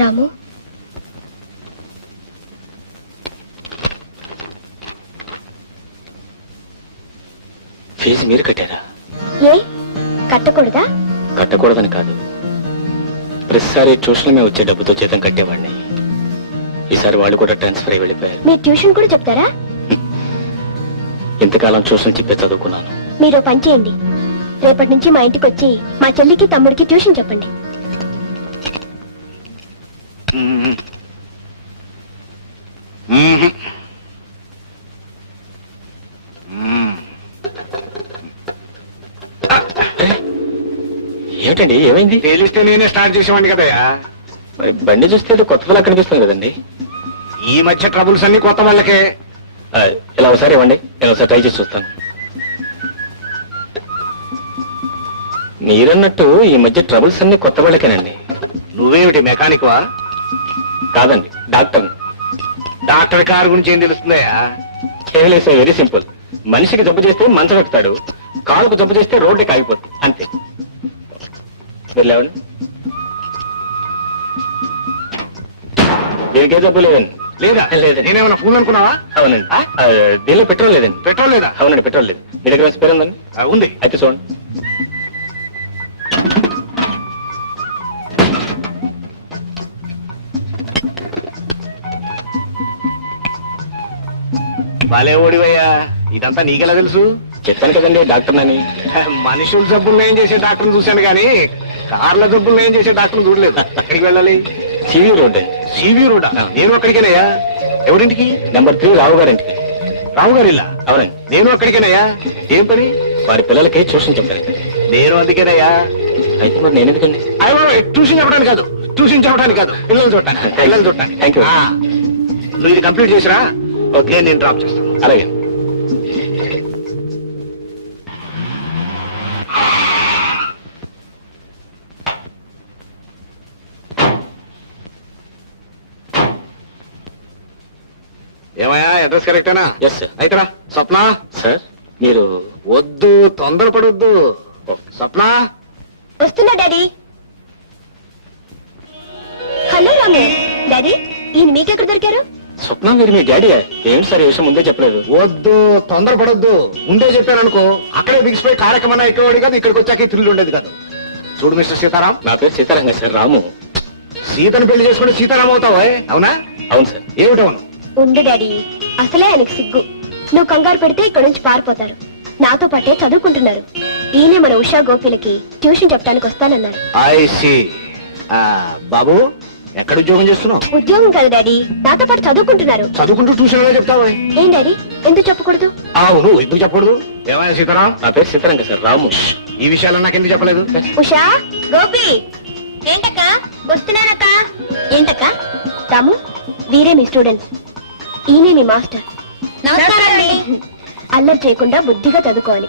రాము, fee మీరు కట్టారా? ఏ కట్టకూడదా? కట్టకూడదని కాదు, ప్రతిసారి ట్యూషన్ మేము వచ్చే డబ్బుతో జీతం కట్టేవాడిని. ఈసారి వాళ్ళు కూడా ట్రాన్స్ఫర్ అయి వెళ్ళిపోయారు. మీరు ట్యూషన్ కూడా చెప్తారా? ఇంతకాలం ట్యూషన్ చెప్పే చదువుకున్నాను. మీరు పని చేయండి, రేపటి నుంచి మా ఇంటికి వచ్చి మా చెల్లికి తమ్ముడికి ట్యూషన్ చెప్పండి. ఏమిటండి, ఏమైంది? తేలిస్తే నేనే స్టార్ట్ చేసేవాడిని కదయ్యా. మరి బండి చూస్తే ఏదో కొత్త వాళ్ళ కనిపిస్తుంది కదండి. ఈ మధ్య ట్రబుల్స్ అన్ని కొత్త వాళ్ళకే. ఇలా ఒకసారి ఇవ్వండి, నేను ఒకసారి ట్రై చేసి చూస్తాను. మీరన్నట్టు ఈ మధ్య ట్రబుల్స్ అన్ని కొత్త వాళ్ళకేనండి. నువ్వేమిటి మెకానిక్ వా? కాదండి, డాక్టర్. డాక్టర్ కారు గురించి ఏం తెలుస్తుందయ్యా? కేవలం వెరీ సింపుల్. మనిషికి జబ్బు చేస్తే మంచం ఎక్కుతాడు, కాలుకు జబ్బు చేస్తే రోడ్డుకి ఆగిపోతుంది, అంతే. మీరు లేవండి. దీనికే జబ్బు లేదండి. లేదా? లేదండి. నేనేమన్నా ఫోన్ అనుకున్నావా? అవునండి. దీనిలో పెట్రోల్ లేదండి. పెట్రోల్ లేదా? అవునండి, పెట్రోల్ లేదు. మీ దగ్గర స్పేర్ ఉందండి? ఉంది. అయితే చూడండి. బాలే ఓడివయ్యా, ఇదంతా నీకెలా తెలుసు? చెప్పాను కదండి డాక్టర్ అని. మనుషుల జబ్బులు ఏం చేసే డాక్టర్ని చూశాను కానీ కార్ల జబ్బులు ఏం చేసే డాక్టర్ని చూడలేదు. ఎక్కడికి వెళ్ళాలి? సివి రోడ్ అండి. సివి రోడా? నేను అక్కడికేనయ్యా. ఎవరింటికి? నెంబర్ 3 రావు గారింటికి. రావు గారి ఇల్లా? అవునండి. నేను అక్కడికేనయ్యా. ఏం పని? వారి పిల్లలకి ట్యూషన్ చెప్పాను. నేను అందుకేనయ్యా. అయితే మరి నేను ఎందుకండి? ట్యూషన్ చెప్పడానికి కాదు, ట్యూషన్ చెప్పడానికి కాదు, పిల్లలు చూడటానికి. పిల్లలు చూడటానికి. Thank you. నువ్వు ఇది కంప్లీట్ చేసిరా, ఓకే, నేను డ్రాప్ చేస్తాను. అలాగే. ఏమయ్యా, అడ్రస్ కరెక్టేనా? Yes sir. అయితే రా. స్వప్న. సార్ మీరు వద్దు, తొందరపడొద్దు. స్వప్న. వస్తున్నా డాడీ. హలో రాము. డాడీ, ఈయన మీకెక్కడ దొరికారు? స్వప్న, మీరు మీ డాడీ? ఏంటి సార్ ఈ విషయం ముందే చెప్పలేదు? వద్దు, తొందరపడొద్దు. ముందే చెప్పాను అనుకో, అక్కడే బిగిసిపోయి కార్యక్రమం ఎక్కేవాడు కాదు, ఇక్కడికి వచ్చాక థ్రిల్ ఉండేది కాదు. చూడు మిస్టర్ సీతారాం. నా పేరు సీతారాం సార్. రాము. సీతను పెళ్లి చేసుకుంటే సీతారాం అవుతావా? అవునా? అవును సార్. ఏమిటవును? ఉండు డాడీ, అసలే ఆయనకు సిగ్గు. నువ్వు కంగారు పెడితే ఇక్కడ నుంచి పారిపోతారు. నాతో పాటే చదువుకుంటున్నారు. ఈయనే మన ఉషా గోపిలకి ట్యూషన్ చెప్పడానికి వస్తానన్నారు. I see. బాబు, ఎక్కడ ఉద్యోగం చేస్తున్నావు? ఉద్యోగం కదా డాడీ, నాతో పాటు చదువుకుంటున్నారు. చదువుకుంటూ ట్యూషన్ లో చెప్తావా? ఏం డాడీ, ఎందుకు చెప్పకూడదు? అవును, ఎందుకు చెప్పకూడదు? ఏమైనా సీతారాం? నా పేరు సీతారాం సార్. రాము. ఈ విషయాలు నాకు ఎందుకు చెప్పలేదు? ఉషా, గోపి. ఏంటక్క? వస్తున్నానక్క. ఏంటక్క? రాము, వీరే మీ స్టూడెంట్స్. ఈయనే మీ మాస్టర్. అల్లరి చేయకుండా బుద్ధిగా చదువుకోవాలి.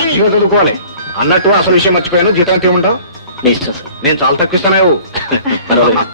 బుద్ధిగా చదువుకోవాలి. అన్నట్టు అసలు విషయం మర్చిపోయాను. జీతం ఎంత ఇవ్వమంటావు? మీ ఇష్టం సార్. నేను చాలా తక్కువ ఇస్తాను.